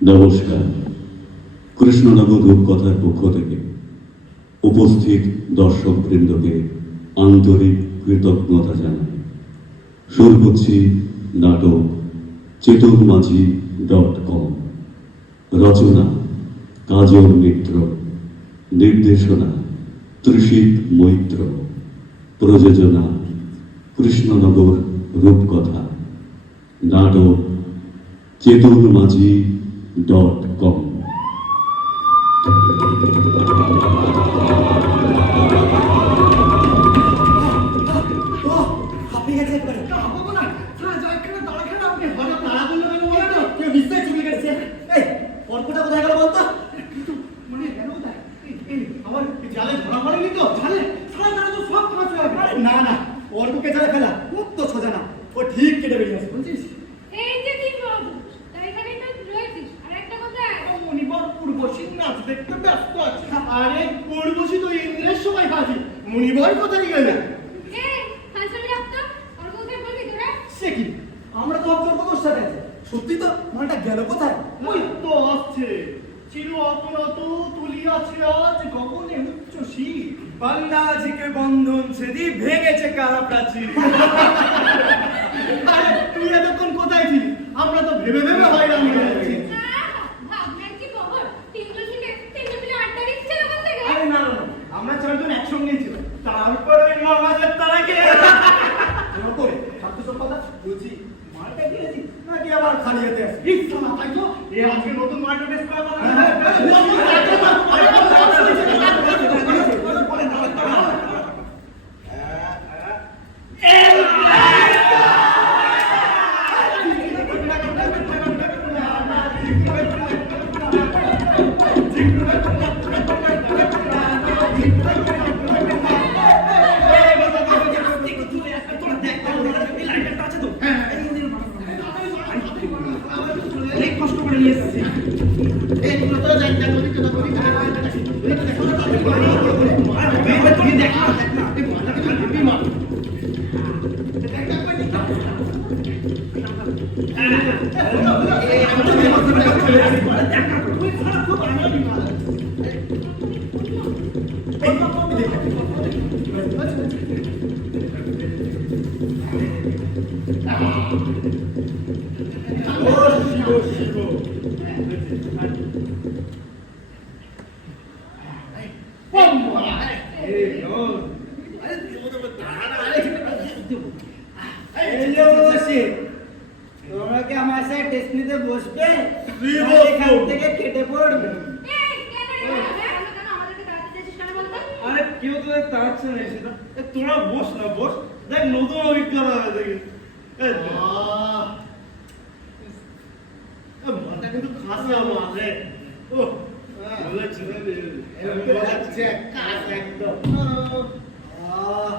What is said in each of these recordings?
নমস্কার। কৃষ্ণনগর রূপকথার পক্ষ থেকে উপস্থিত দর্শক বৃন্দকে আন্তরিক কৃতজ্ঞতা জানাই। শুরু করছি নাটক চেতন মাঝি ডট কম। রচনা কাজল মিত্র। নির্দেশনা ত্রিশীত মৈত্র। প্রযোজনা কৃষ্ণনগর রূপকথা। নাটক চেতন মাঝি ডট কম আপনি গেছে একবারে হব না স্যার জয়খানে দাঁড়াখানে আপনি হঠাৎ তাড়া করলে কেন বলেন তো কেউ নিশ্চয়ই চুরি গেছে এই অর্কটা কোথায় গেল বলতো কিন্তু মানে কেন কোথায় এই, এই, আমার জালে ধরা পড়েনি তো জালে সারা জালে তো সব ফাঁস হয়ে আরে না না অর্ককে ছাড়া ফেলা খুব তো সোজা না ও ঠিক কেটে বেরিয়ে আসবে বলছিস এই যে তুই বাবু তা এখানেই তো রয়েছিস আর একটা কথা মণিবর পূর্বশী নাচ দেখতে ব্যস্ত আছে আরে পূর্বশী তো ইন্দ্রের সময় হাজির মণিবর কোথায় গেলে এই হাসলে রাখতো আর কোথায় বলবি তোরা সে কি আমরা তো ভাবছি অর্ক তোর সাথে আছে সত্যি তো মালটা তো আসছে। চির অপরত তুলিয়াছে আজ গগনে উচ্চ শীত। বাংলাজিকে বন্ধন সেদি ভেঙেছে কারা প্রাচীর? আরে, তুই এতক্ষণ কোথায় ছিলি? আমরা তো ভেবে ভেবে হয়রান হয়ে যাচ্ছি আহা, ভাবনার কি খবর তিনজন মিলে তিনজন মিলে আড্ডা দিচ্ছে ওখান থেকে আরে না না না, আমরা চারজন একসঙ্গেই ছিলাম তারপর ওই নামাজের তারাকে এরকম করে ছাত্র সব কথা বলছি মালটা দিয়েছি হাতে আসি ইচ্ছা না তাই তো এ আজকে নতুন মার্কেট করা ¡Vamos! ¡Vamos! ¡Vamos! তাড়াচ্ছে না এ, তোরা বস না বস। দেখ নতুন অভিজ্ঞতা হবে দেখি। মাথা কিন্তু খাসা মারে ও কাজ একদম। আহ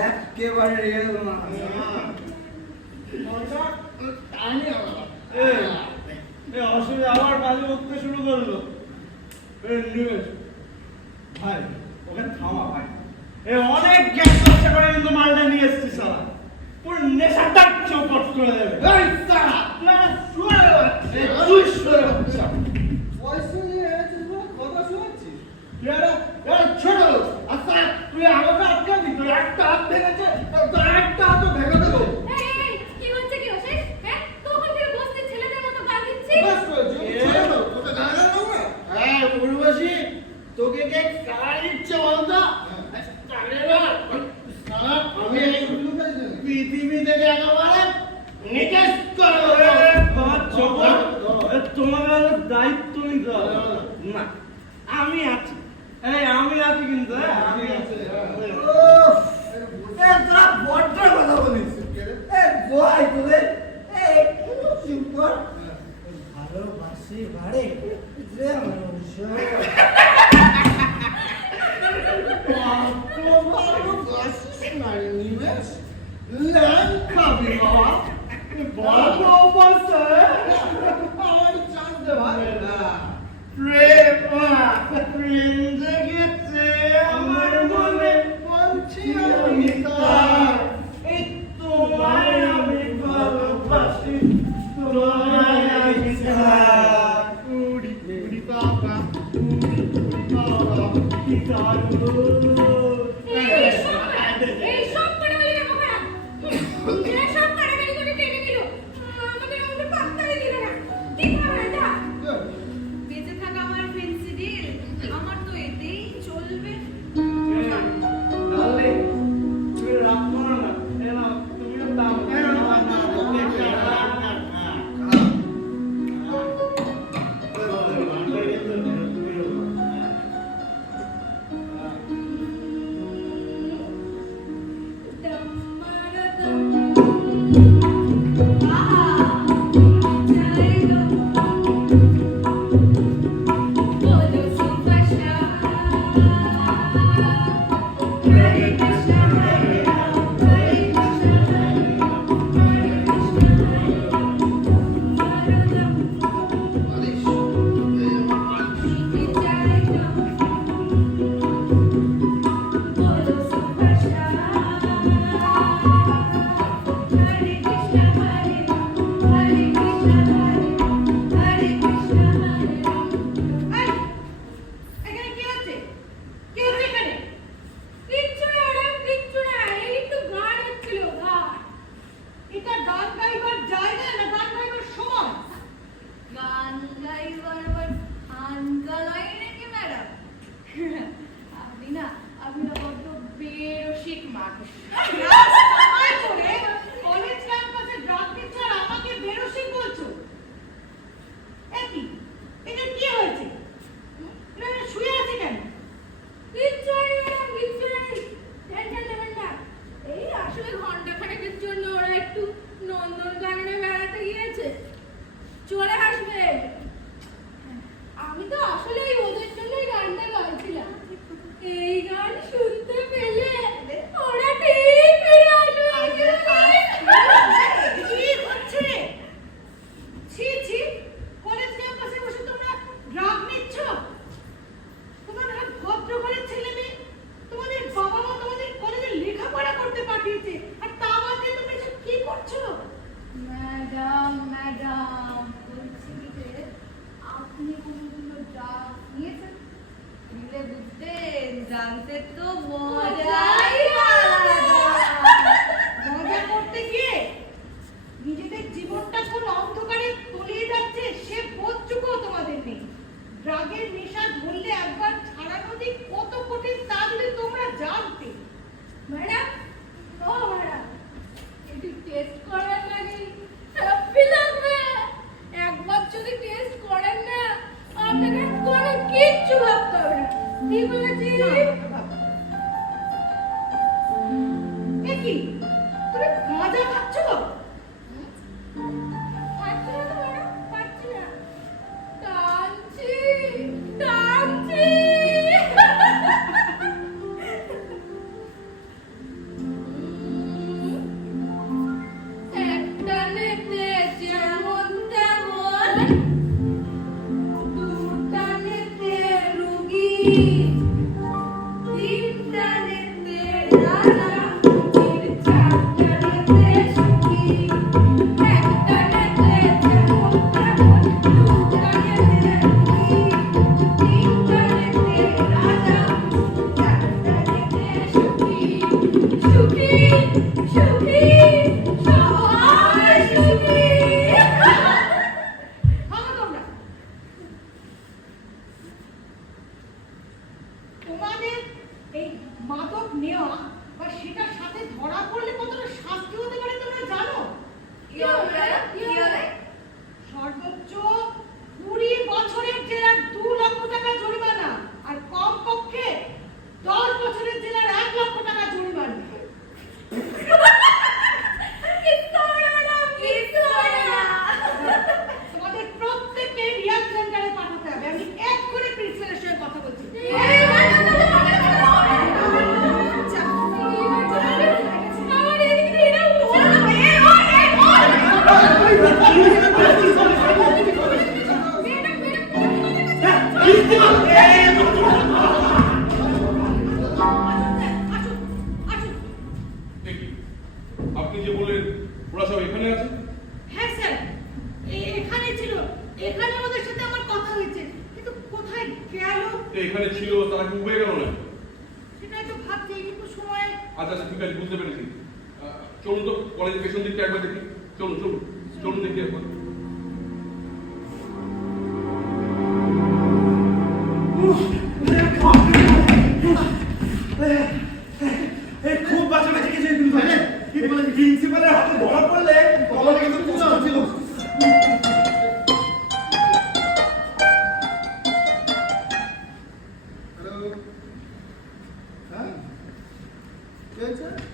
একেবারে রিয়েল এ, অসুবিধা আবার বাজে বকতে শুরু করল। নিমেষ, ভাই ওকে থামা ভাই এ অনেক গ্যাস করে কিন্তু মালটা নিয়ে এসছি সারা পুরো নেশাটা চৌপট করে দেবে এই সারা আপনারা শুয়ে এই তুই শুয়ে বাচ্চা পয়সা নিয়ে এসেছিস বলে কথা শোনাচ্ছিস এরা এরা ছোট লোক আচ্ছা তুই আমাকে আটকা দিস তোর একটা হাত ভেঙেছে তোর একটা হাতও ভেঙে দেবো এই এই, এই কি হচ্ছে কি হচ্ছে হ্যাঁ তখন থেকে বসতে ছেলেদের মতো গাল দিচ্ছিস বাস করেছ ছেড়ে দাও তোকে গায়ে দেবো না হ্যাঁ পূর্বশী তোকে কে কার ইচ্ছে বলতো তাহলে না সারা আমি এই পৃথিবী থেকে একেবারে নিকেশ করে দেবো। তোমার চোখে এ, তোমাকে আরও দায়িত্ব নিতে হবে না আমি আছি এই আমি আছি কিন্তু হ্যাঁ, আমি আছি উফ, এ তোরা বড্ড কথা বলিস এ বয় তোদের এ একটু চুপ ভালোবাসি বাড়ে যে মানুষ আমার আমি Hey, Willard, do you? ওরা সব এখানে আছে? হ্যাঁ স্যার এখানে ছিল। এখানে ওদের সাথে আমার কথা হয়েছে। কিন্তু কোথায় গেল? এখানে ছিল? তারা কি উবে গেল না সেটাই তো ভাবছি একটু সময় আচ্ছা আচ্ছা ঠিক আছে বুঝতে পেরেছি। চলুন তো কলেজের পেছন দিকটা একবার দেখি। চলুন চলুন চলুন দেখি একবার। হয়েছে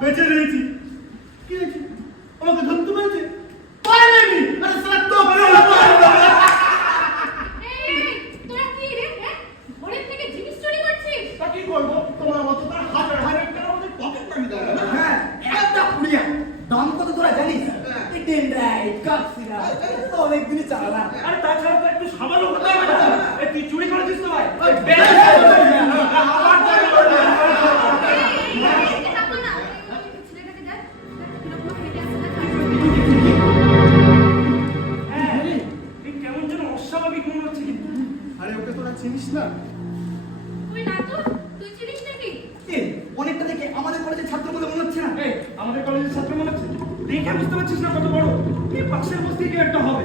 बेचें नहीं थी চিনিস না? তুই না তো তুই চিনিস নাকি? এ অনেকটা দেখে আমাদের কলেজের ছাত্র বলে মনে হচ্ছে না? এই আমাদের কলেজের ছাত্র মনে হচ্ছে? দেখে বুঝতে পারছিস না কত বড়? এই পাশের বস্তি কেউ একটা হবে।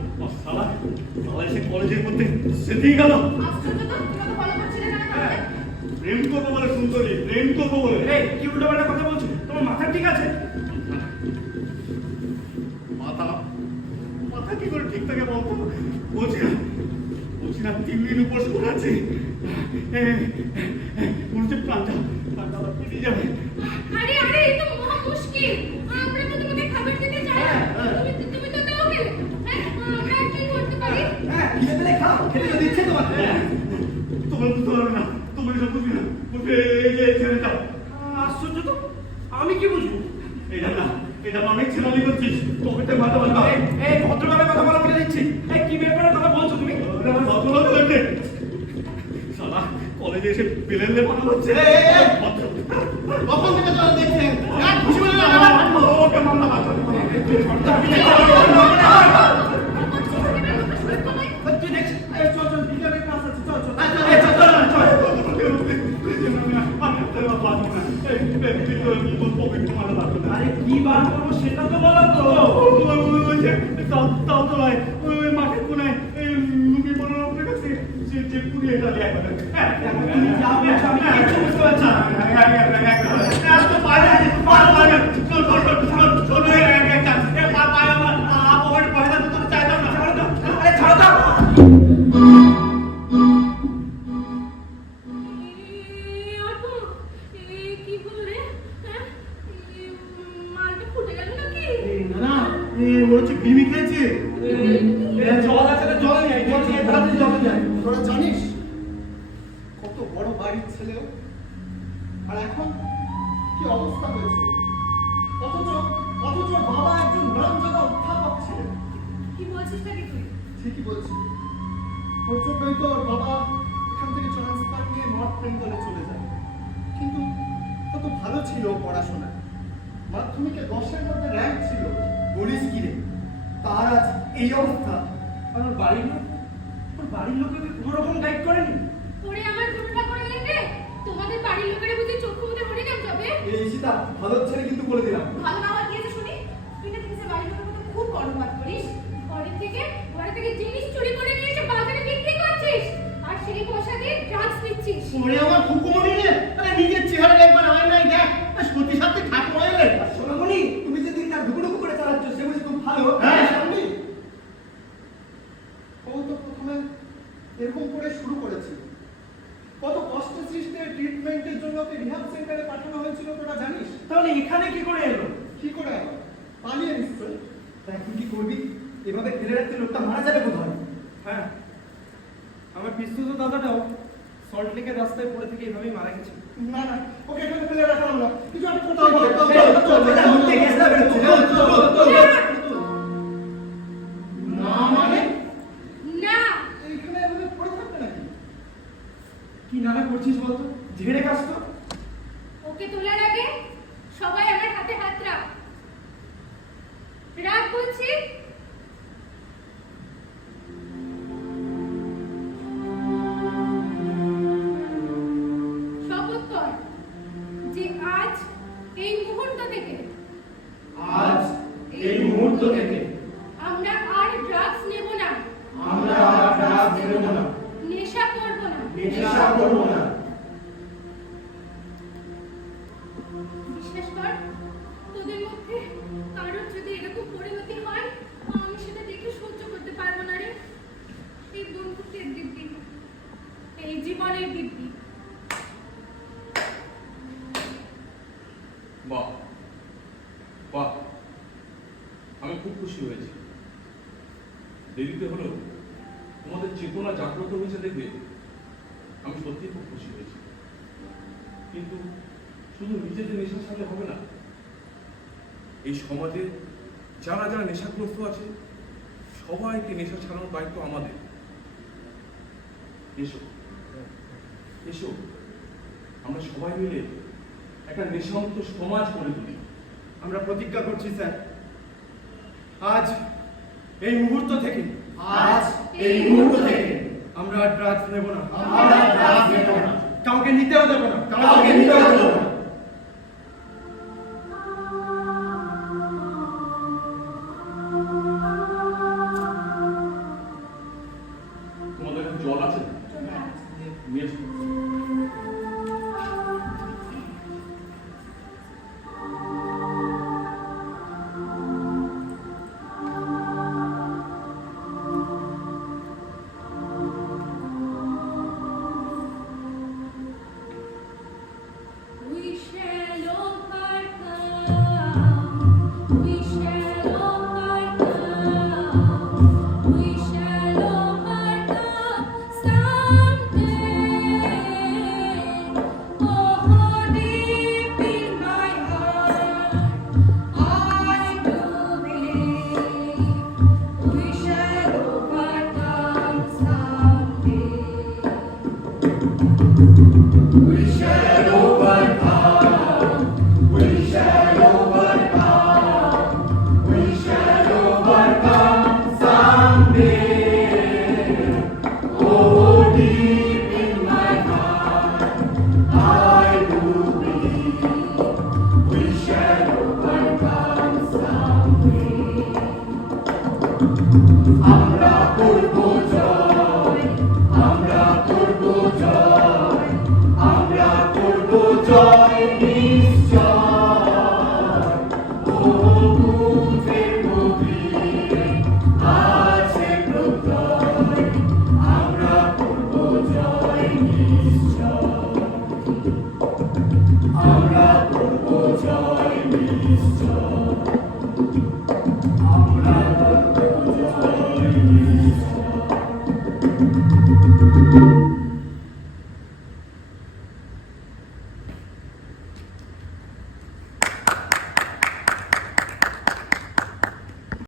সালা এসে কলেজের মধ্যে সেদিই গেল। হ্যাঁ, প্রেম করব বলে সুন্দরী প্রেম করব বলে। কি উল্টো পাল্টা কথা বলছো? তোমার মাথা ঠিক আছে? মাথা মাথা কি করে ঠিক থাকে বলতো? বলছি না বলছি না তিন দিন উপর শোনাচ্ছি মনে হচ্ছে প্রাণটা প্রাণটা আবার যাবে আরে আরে এই তো মহা মুশকিল আমরা তো তোমাকে খাবার দিতে চাই না তুমি তুমি তো দাও খেলে হ্যাঁ আমরা কি করতে পারি হ্যাঁ খিদে পেলে খাও খেতে তো দিচ্ছে তোমাকে তোমার বুঝতে পারবে না তোমার সব বুঝবি না বুঝবে এই যে এই ছেলেটা আশ্চর্য তো আমি কি বুঝব এটা না এটা অনেক ছেলামি করছিস তোকে তো মাথা মাথা এই ভদ্রভাবে কথা বলা বলে দিচ্ছি এই কি ব্যাপারে কথা বলছো তুমি ভদ্রভাবে বলতে সালা হচ্ছে কখন থেকে জল দেখছেন ওকে মামলা বাঁচাতে কি বলছিস নাকি তুই? ঠিকই বলছি। ওর জন্যই তো ওর বাবা এখান থেকে ট্রান্সফার নিয়ে নর্থ বেঙ্গলে চলে যায়। কিন্তু কত ভালো ছিল পড়াশোনা। মাধ্যমিকে দশের মধ্যে র্যাঙ্ক ছিল বলিস কি রে তার আজ এই অবস্থা। আর ওর বাড়ির লোক? ওর বাড়ির লোকে কোনো রকম গাইড করেনি? ওরে আমার গুরুটা করে রে। তোমাদের বাড়ির লোকেরা বুঝি চক্ষু মুদে হরিনাম যাবে? এই সীতা ভালো ছেলে কিন্তু বলে দিলাম। ভালো নিচ্ছিস। আমার খুকুমনি রে আরে নিজের চেহারা একবার হয় নাই দেখ আর সত্যি সত্যি ঠাকুর হয়ে গেলে সোনামণি তুমি যদি তার ঢুকুঢুকু করে চালাচ্ছ সে বুঝি খুব ভালো হ্যাঁ সামনে ও তো প্রথমে এরকম করে শুরু করেছিল কত কষ্ট সৃষ্টি ট্রিটমেন্টের জন্য ওকে রিহাব সেন্টারে পাঠানো হয়েছিল তোরা জানিস তাহলে এখানে কি করে এলো কি করে আবার? পালিয়ে নিশ্চয় তা এখন কি করবি এভাবে ফেলে রাখতে লোকটা মারা যাবে কোথায় হ্যাঁ আমার বিশ্বস্ত দাদাটাও সল্ট লেকের রাস্তায় পড়ে থেকে এভাবেই মারা গেছে না না ওকে এখানে ফেলে রাখলাম না কিছু একটা করতে হবে চল, চল, চল, মুখে গ্যাস না বেরোচ্ছে, চল, চল, চল, চল। না মানে না এইখানে এভাবে পড়ে থাকবে নাকি কি নানা করছিস ঝেড়ে কাজ বিশ্বাস কর, তোদের মধ্যে কারোর যদি এরকম পরিণতি হয়, আমি সেটা দেখে সহ্য করতে পারব না রে। এই বন্ধুত্বের দিব্যি, এই জীবনের দিব্যি। বাহ আমি খুব খুশি হয়েছি। দেরিতে হলেও তোমাদের চেতনা জাগ্রত হয়েছে দেখে আমি সত্যি খুব খুশি হয়েছি। কিন্তু শুধু নিজেদের নেশা ছাড়লে হবে না এই সমাজে যারা যারা নেশাগ্রস্ত আছে সবাইকে নেশা ছাড়ানোর দায়িত্ব আমাদের। এসো এসো আমরা সবাই মিলে একটা নেশামুক্ত সমাজ গড়ে তুলি। আমরা প্রতিজ্ঞা করছি স্যার আজ এই মুহূর্ত থেকে আজ এই মুহূর্ত থেকে আমরা আর ড্রাগস নেব না। আমরা ড্রাগস নেব না। কাউকে নিতেও দেবো না। কাউকে নিতেও দেবো না।